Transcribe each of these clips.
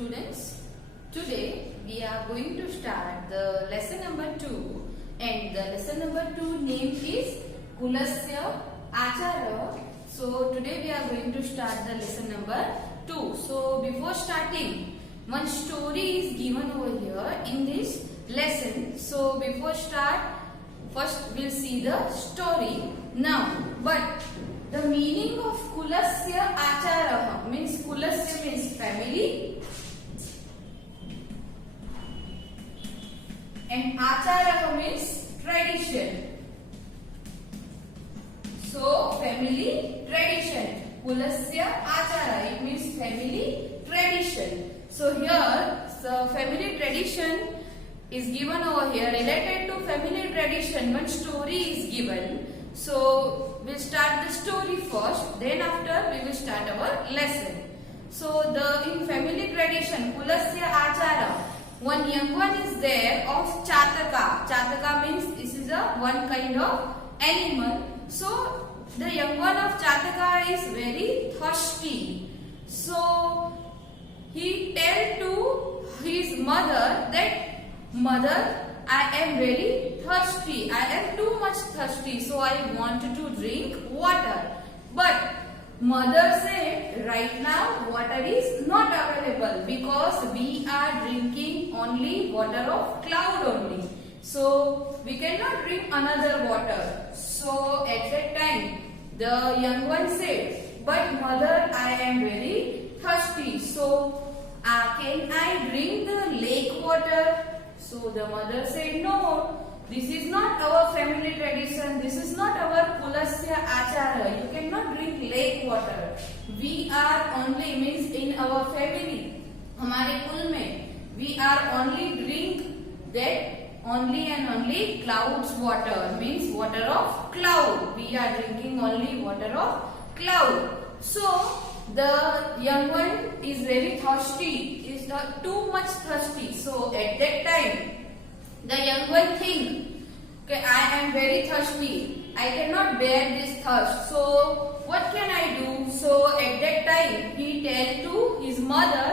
students, today we are going to start the lesson number 2 and the lesson number 2 name is Kulasya Achara. So today we are going to start the lesson number 2. So before starting, one story is given over here in this lesson. So before start, first we'll see the story. Now, but the meaning of Kulasya Achara means Kulasya means family and Achara means tradition. So family tradition. Kulasya Achara, it means family tradition. So here the family tradition is given over here. Related to family tradition, one story is given. So we'll start the story first, then after we will start our lesson. So in family tradition, Kulasya Achara, one young one is there of Chataka. Chataka means this is one kind of animal. So the young one of Chataka is very thirsty. So he tell to his mother that, "Mother, I am very thirsty. I am too much thirsty. So I want to drink water." But mother said, "Right now water is not available because we are drinking only water of cloud only. So we cannot drink another water." So at that time the young one said, "But mother, I am very thirsty. So can I drink the lake water?" So the mother said, "No, this is not our family tradition. This is not our Kulasya Achara. You cannot drink lake water. We are only means in our family, हमारे कुल में, we are only drink that only and only clouds water, means water of cloud. We are drinking only water of cloud." So the young one is very thirsty, is not too much thirsty. So at that time the young one think, "Okay, I am very thirsty. I cannot bear this thirst. So what can I do?" So at that time he tell to his mother,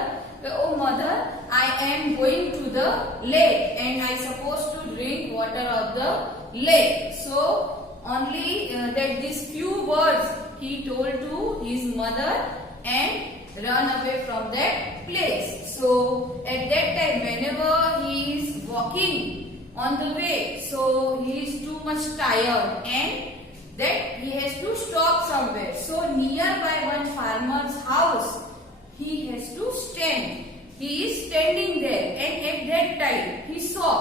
"Oh mother, I am going to the lake and I supposed to drink water of the lake." So only that these few words he told to his mother and run away from that place. So at that time whenever he is walking on the way, so he is too much tired and that he has to stop somewhere. So nearby one farmer's house he has to stand. He is standing there and at that time he saw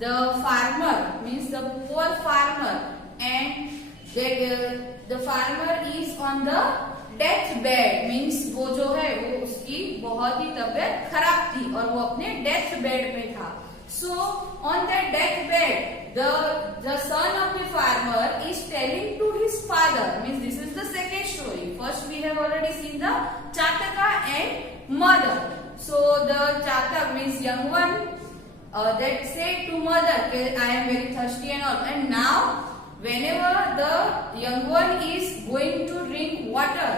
the farmer, means the poor farmer, and the farmer is on the death bed, means वो जो है वो उसकी बहुत ही तबीयत खराब थी और वो अपने डेथ बेड में था. So on that death bed the son of the farmer is telling to his father, means this is the second story. First we have already seen the Chataka and mother. So the Chatak means young one that said to mother, "I am very thirsty and all." And now whenever the young one is going to drink water,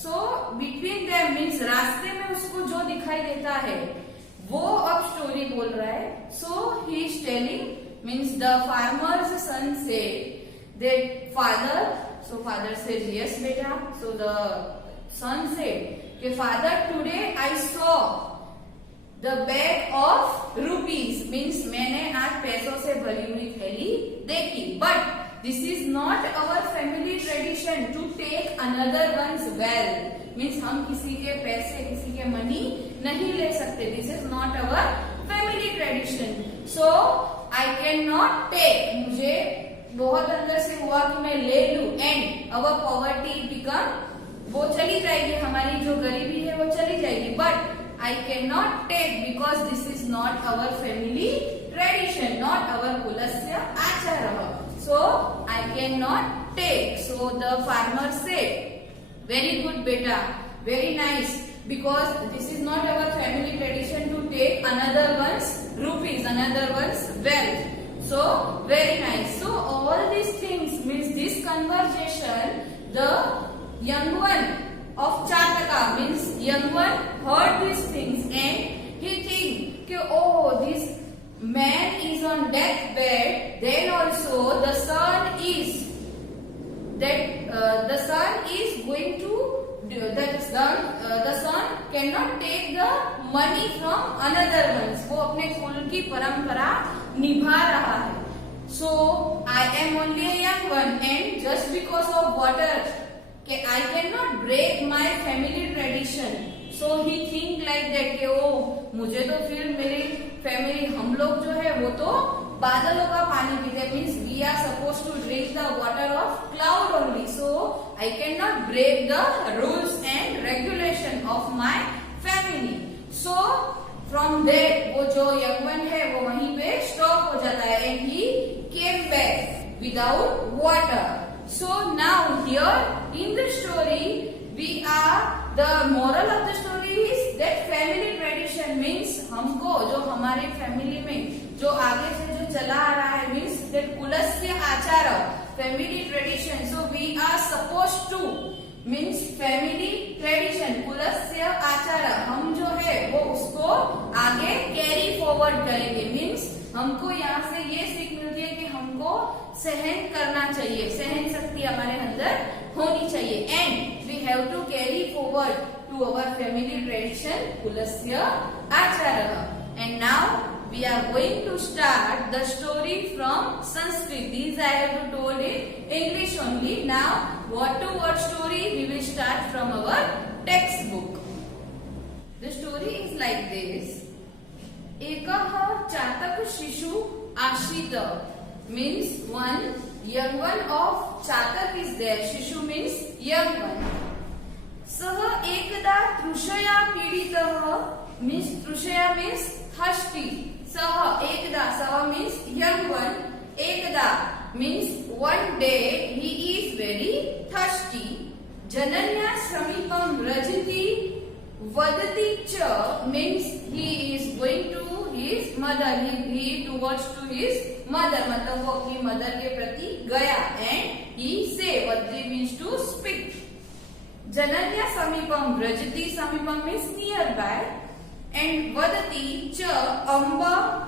so between them means रास्ते में उसको जो दिखाई देता है वो अब story बोल रहा है. So he is telling, means the farmer's son said that, "Father," so father says, "Yes beta." So the son said, "Okay father, today I saw the bag of rupees," means मैंने आज पैसों से भरी हुई थैली देखी. "But this is not our family tradition to take another one's wealth," means हम किसी के पैसे, किसी के मनी नहीं ले सकते. This is not our family tradition. So I cannot take, मुझे बहुत अंदर से हुआ कि मैं ले लूं, and our poverty become, वो चली जाएगी, हमारी जो गरीबी है वो चली जाएगी. But I cannot take because this is not our family tradition, not our Kulasya Achara. So I cannot take." So the farmer said, "Very good beta, very nice, because this is not our family tradition to take another one's rupees, another one's wealth. So very nice." So all these things, means this conversation, the young one of Chataka, means young one heard these things and on deathbed, then also the sun is going to the son cannot take the money from another ones. वो अपने कुल की परंपरा निभा रहा है. So I am only a young one, and just because of water, I cannot break my family tradition. So he think like that कि ओ मुझे तो फिर मेरी फैमिली हम लोग जो है वो तो बादलों का पानी पीते, means we are suppose to drink the water of cloud only. So I can not break the rules and regulation of my family. So from there वो जो यंग वन है वो वहीं पे स्टॉप हो जाता है, and he came back without water. So now here in the story we are the moral of the story is that family tradition means हमको जो हमारे फैमिली में जो आगे से जो चला आ रहा है, मीन्स दैट कुलस्य आचार family tradition. So we are suppose to means family tradition कुलस्य आचार हम जो है वो उसको आगे कैरी फॉरवर्ड करेंगे. मीन्स हमको यहाँ से ये सीख मिलती है कि हमको सहन करना चाहिए, सहन शक्ति हमारे अंदर होनी चाहिए, and we have to carry forward to our family tradition कुलस्य आचार. And now we are going to start the story from Sanskrit. These I have told in English only. Now word to word story we will start from our textbook. The story is like this. Ekah chatak shishu ashita means one young one of chatak is there. Shishu means young one. Sah ekada trushaya piditah means trushaya means thirsty. Saha ekda, saha means young one, ekda means one day he is very thirsty. Jananya samipam rajati vadati cha means he is going to his mother, he towards to his mother, मतलब वो अपनी mother के प्रति गया, and he say, vadati means to speak. Jananya samipam rajati, samipam means nearby, and vadati cha amba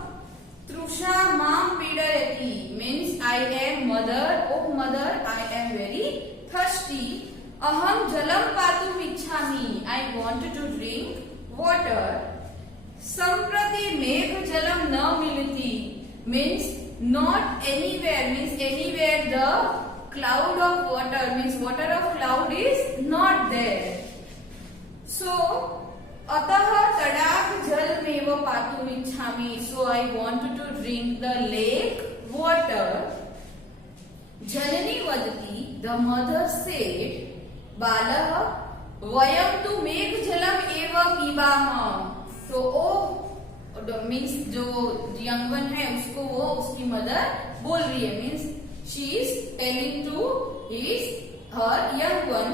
trusha mam pidayati means I am mother, oh mother, I am very thirsty. Aham jalam patum ichhami, I want to drink water. Samprati megh jalam na milati means not anywhere, means anywhere the cloud of water, means water of cloud is not there. So अतः तडाग जल मेव पातुम इच्छामि, so I want to drink the lake water. जननी वदति, the mother said, बालः वयम तु मेघ जलम एव पीबामः. तो ओ मीन्स जो यंग वन है उसको वो उसकी मदर बोल रही है, means she is telling to her young one.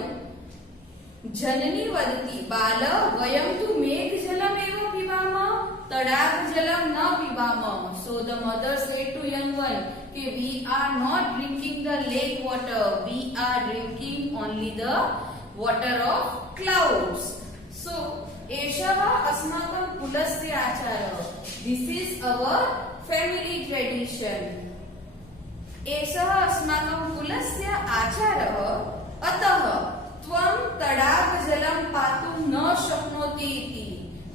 जननी वदति बाल वयम तु मेघ जलम एव पीबामः तडाग जलम न पीबामः. So the mother said to young one कि we are not drinking the lake water, we are drinking only the water of clouds. So एषः अस्माकं कुलस्य आचारः, this is our family tradition. एषः अस्माकं कुलस्य आचारः. अतः त्वं तडाग जलम पातुं न शक्नोति इति.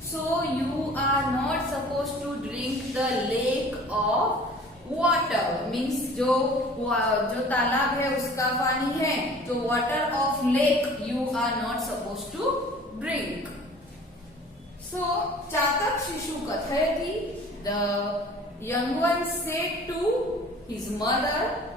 So you are not supposed to drink the lake of water, means जो तालाब है उसका पानी है, तो water of lake you are not supposed to drink. So चातक शिशु कथयति, the young one said to his mother,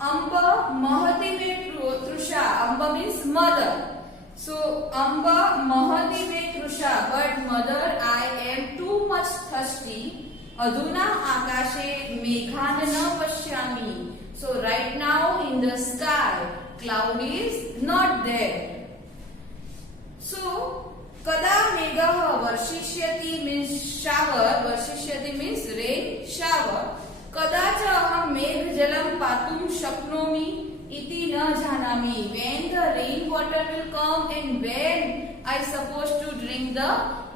Amba mahati me trusha. Amba means mother. So Amba mahati me trusha, but mother, I am too much thirsty. Aduna akashe meghan na pashyami. So right now in the sky cloud is not there. So kada megah varshishyati means shower. Varshishyati means rain, shower. कदाच अहम मेघ जलम पातुम शक्नोमि इति न जानामि. When the rain water will come and when I supposed to drink the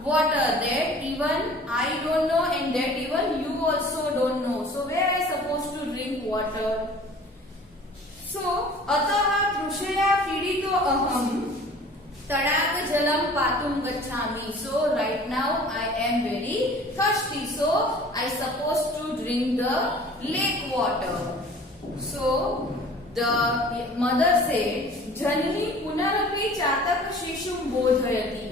water that even I don't know and that even you also don't know. So where I supposed to drink water? So अतः तृषया पीडितो अहम तडाग जलम पातुम गच्छामि. So right now I am very thirsty. So I supposed to drink the lake water. So the mother said, जननी पुनरपि चातक शिशुं बोधयति.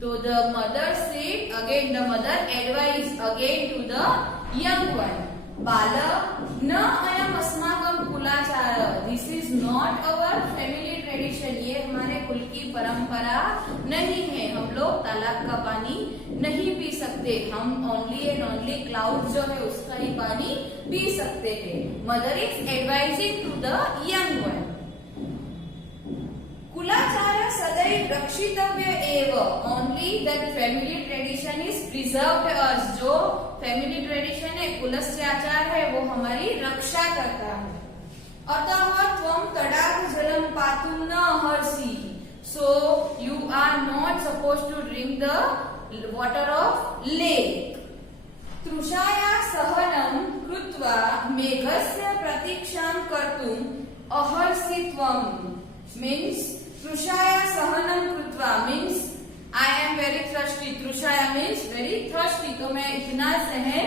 So the mother said again, the mother advised again to the young one, बाला न अयम अस्माकं कुलाचार. This is not our family tradition. ये हमारे कुल की परंपरा नहीं है. हम लोग तालाब का पानी नहीं पी सकते. हम ओनली एंड ओनली क्लाउड जो है उसका ही पानी पी सकते हैं. Mother is advising to the young one. कुलाचार सदैव रक्षितव्य एव. Only that family tradition is preserved us. जो फैमिली ट्रेडिशन है, कुलस्य आचार है, वो हमारी रक्षा करता है. अतः त्वं तडाग जलम पातुम न अर्हसि. So you are not supposed to drink the water of lake. तृषाया सहनं कृत्वा मेघस्य प्रतीक्षां कर्तुं अर्हसि त्वं. Means तृषाया सहनं कृत्वा means I am very thirsty. तृषाया means very thirsty. तो मैं इतना सहन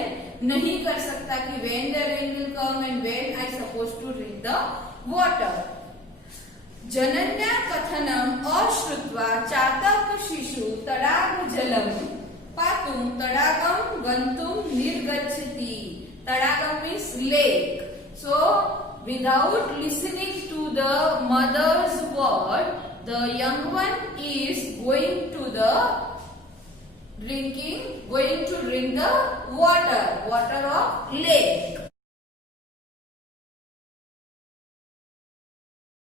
नहीं कर सकता कि when the rain will come and when I supposed to drink the water. जनन्या कथनम अश्रुत्वा चातक शिशु तडाग जलम पातुम तडागम गंतुम निर्गच्छति. तडागम means lake. So without listening to the mother's word, the young one is going to drink the water of lake.